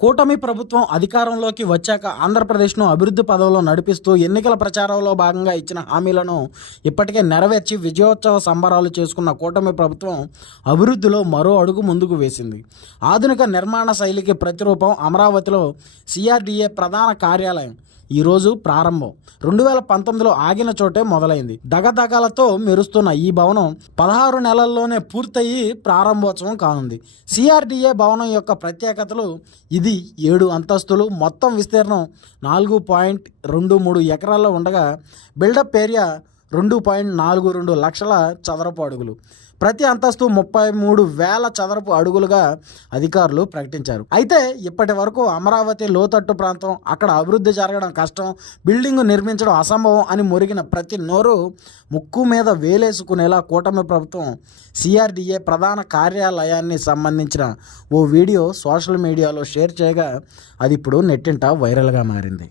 కూటమి ప్రభుత్వం అధికారంలోకి వచ్చాక ఆంధ్రప్రదేశ్ను అభివృద్ధి పదవిలో నడిపిస్తూ ఎన్నికల ప్రచారంలో భాగంగా ఇచ్చిన హామీలను ఇప్పటికే నెరవేర్చి విజయోత్సవ సంబరాలు చేసుకున్న కూటమి ప్రభుత్వం అభివృద్ధిలో మరో అడుగు ముందుకు వేసింది. ఆధునిక నిర్మాణ శైలికి ప్రతిరూపం అమరావతిలో సిఆర్డీఏ ప్రధాన కార్యాలయం. ఈరోజు ప్రారంభం. రెండు వేల పంతొమ్మిదిలో ఆగిన చోటే మొదలైంది. దగదగలతో మెరుస్తున్న ఈ భవనం పదహారు నెలల్లోనే పూర్తయి ప్రారంభోత్సవం కానుంది. సిఆర్డిఏ భవనం యొక్క ప్రత్యేకతలు ఇది ఏడు అంతస్తులు. మొత్తం విస్తీర్ణం నాలుగు పాయింట్ రెండు మూడు ఎకరాల్లో ఉండగా బిల్డప్ ఏరియా రెండు పాయింట్ నాలుగు రెండు లక్షల చదరపు అడుగులు. ప్రతి అంతస్తు ముప్పై మూడు వేల చదరపు అడుగులుగా అధికారులు ప్రకటించారు. అయితే ఇప్పటి వరకు అమరావతి లోతట్టు ప్రాంతం అక్కడ అభివృద్ధి జరగడం కష్టం బిల్డింగ్ నిర్మించడం అసంభవం అని మురిగిన ప్రతి నోరు ముక్కు మీద వేలేసుకునేలా కూటమి ప్రభుత్వం సిఆర్డిఏ ప్రధాన కార్యాలయాన్ని సంబంధించిన ఓ వీడియో సోషల్ మీడియాలో షేర్ చేయగా అది ఇప్పుడు నెట్టింట వైరల్గా మారింది.